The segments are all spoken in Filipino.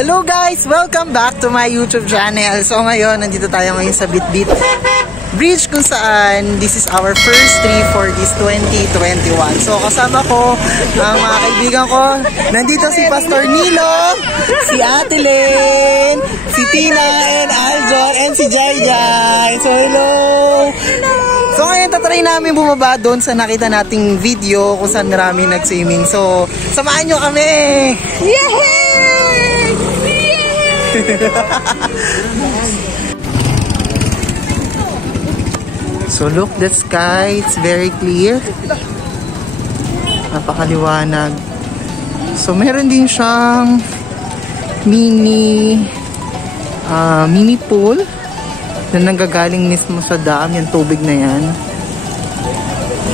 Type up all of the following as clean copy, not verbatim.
Hello guys! Welcome back to my YouTube channel. So ngayon, nandito tayo ngayon sa Bitbit Bridge kung saan this is our first trip for this 2021. So kasama ko ang mga kaibigan ko. Nandito si Pastor Nilo, si Ate Len, si Tina and Aljon, and si Jai Jai. So hello! So ngayon tatry namin bumaba doon sa nakita nating video kung saan marami nag-swimming. So samahan nyo kami! Yay! So look, the sky, it's very clear. Napakaliwanag. So meron din siyang mini pool na nanggagaling mismo sa dam, yung tubig na yan.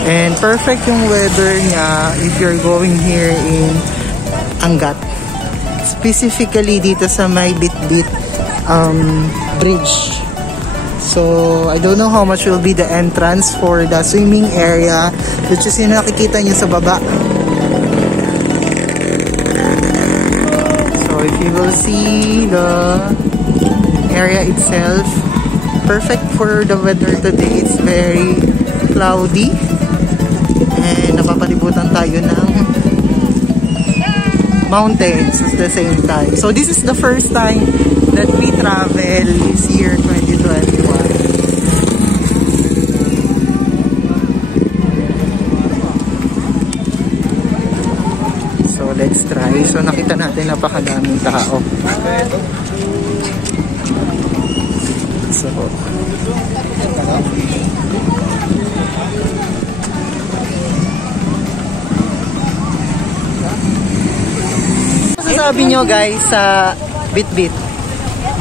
And perfect yung weather niya if you're going here in Angat. Specifically dito sa may Bitbit Bridge. So I don't know how much will be the entrance for the swimming area, which is yung nakikita nyo sa baba. So if you will see the area itself, perfect for the weather today. It's very cloudy and napapalibutan tayo ng mountains at the same time. So this is the first time that we travel this year 2021. So let's try. So nakita natin napakadaming tao. So sabi nyo guys sa Bitbit?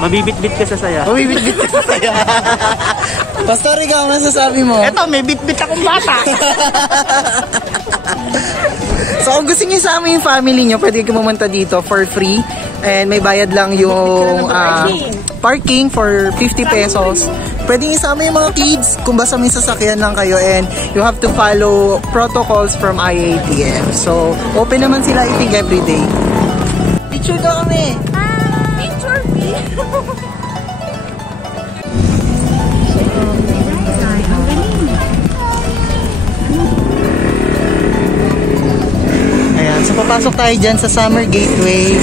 Mabibitbit ka sa saya. Mabibitbit ka sa saya. Pastor, ikaw, ano sasabi mo? Eto, may bitbit akong bata. So kung gusto nyo sa amin yung family nyo, pwede kayo pumunta dito for free. And may bayad lang yung parking for 50 pesos. Pwede isama yung mga kids kung basta may sasakyan lang kayo, and you have to follow protocols from IATF. So open naman sila, I think, every day. Picture ka kami! Picture me! Ayan, so papasok tayo dyan sa Summer Gateway,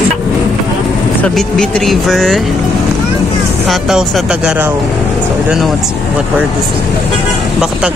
sa Bitbit River, Hataw sa Tagaraw. So I don't know what word this is. Baktag.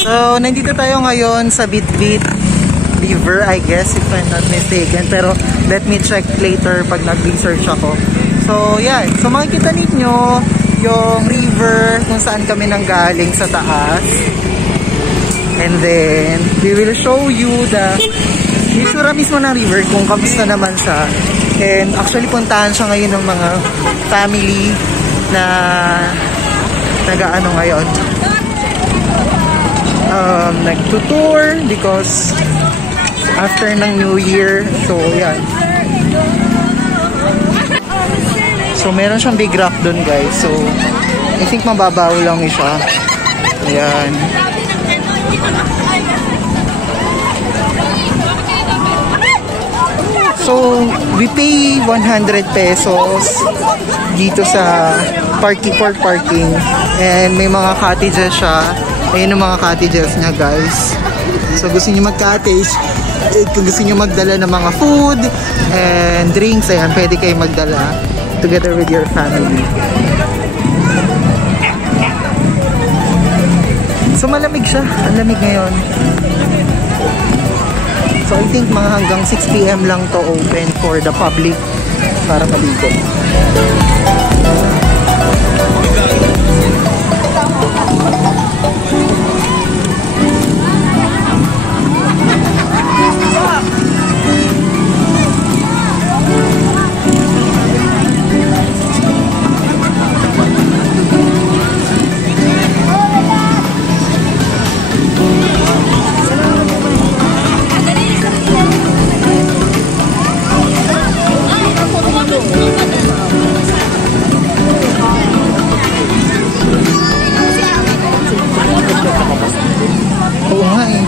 So, nandito tayo ngayon sa Bitbit River, I guess, if I'm not mistaken. Pero, let me check later pag nag-research ako. So, yan. So, makikita ninyo yung river kung saan kami nanggaling sa taas. And then, we will show you the itsura mismo ng river kung kamusta naman siya. And, actually, puntahan siya ngayon ng mga family na nag-ano ngayon. Nag-tour because after ng New Year. So yan. So meron siyang big rock dun guys. So I think mababaw lang siya. Ayan. So we pay 100 pesos dito sa parking, and may mga cottages siya. Ayan ang mga cottages niya guys. So gusto niyo mag-cottage, kung gusto niyo magdala ng mga food and drinks, ayan, pwede kayo magdala together with your family. So malamig siya, ang lamig ngayon. So I think mga hanggang 6 PM lang to open for the public para maligo. Oo nga eh.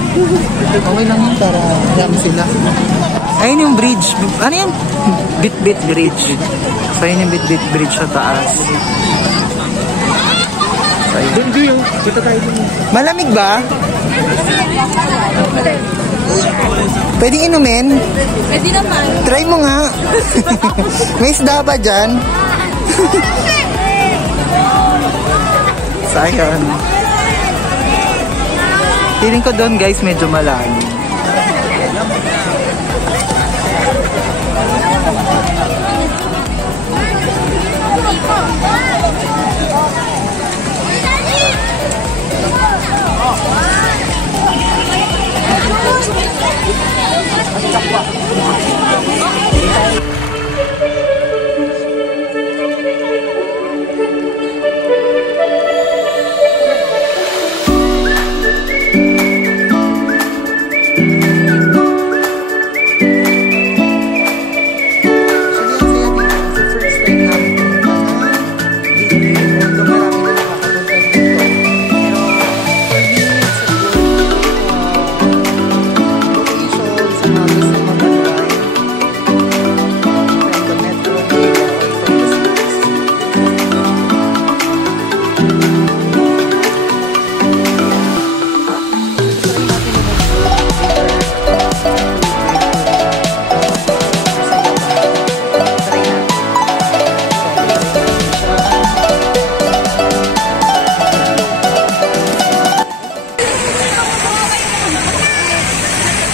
Okay lang yun para alam sila. Ayun yung bridge. Ano yung Bit-Bit Bridge? So ayun yung Bit-Bit Bridge sa taas. So, Hindi yung, dito tayo din. malamig ba? Pwede inumin? Pwede naman. Try mo nga. May isda ba dyan? Sayang. Feeling ko doon guys medyo malalim.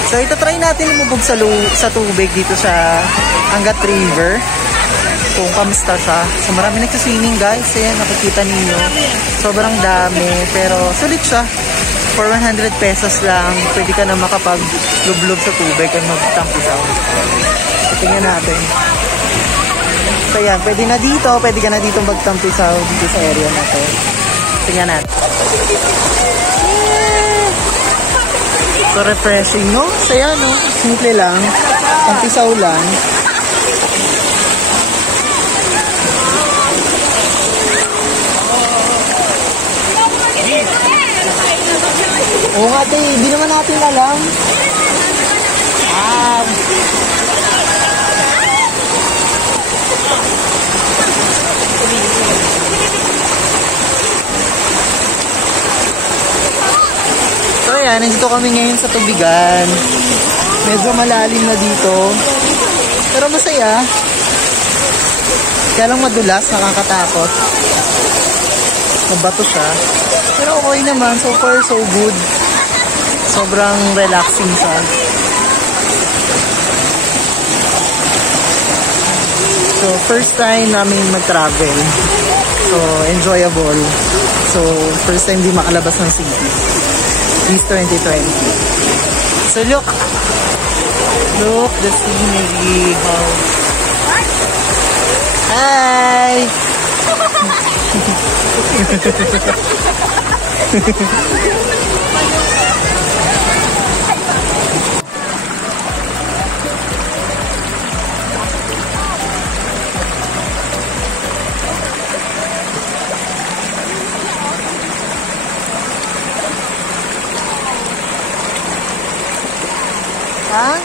So ito try natin lumubog sa tubig dito sa Angat River. Kung kamusta siya. So marami nagsiswimming guys. Ayan nakikita ninyo. Sobrang dami. Pero sulit siya. For 100 pesos lang. Pwede ka na makapag-lublob sa tubig at mag-tampisaw. So tingnan natin. So yan. Pwede na dito. Pwede ka na dito mag-tampisaw dito sa area na to. Tingnan natin. So refreshing, no? Saya, no? Simple lang. Tampisaw lang. Oo nga, te. Hindi naman natin alam. So ayan, nandito kami ngayon sa tubigan. Medyo malalim na dito. Pero masaya. Kaya lang madulas, nakakatakot. Mabato siya. Pero okay naman, so far so good. Sobrang relaxing siya. So first time namin mag-travel. So enjoyable. So first time di makalabas ng city. This 2020. So look the scenery. Hi. Ha?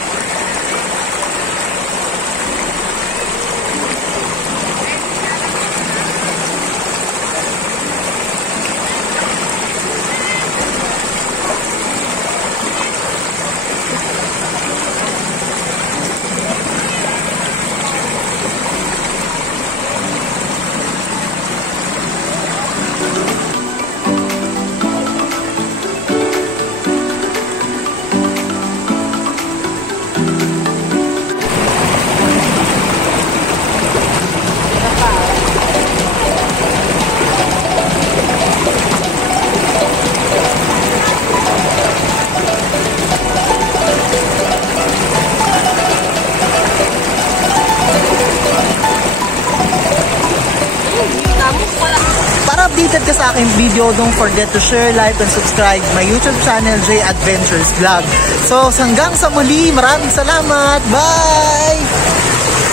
sa aking video, don't forget to share, like, and subscribe my YouTube channel, J Adventures Vlog. So hanggang sa muli, maraming salamat. Bye!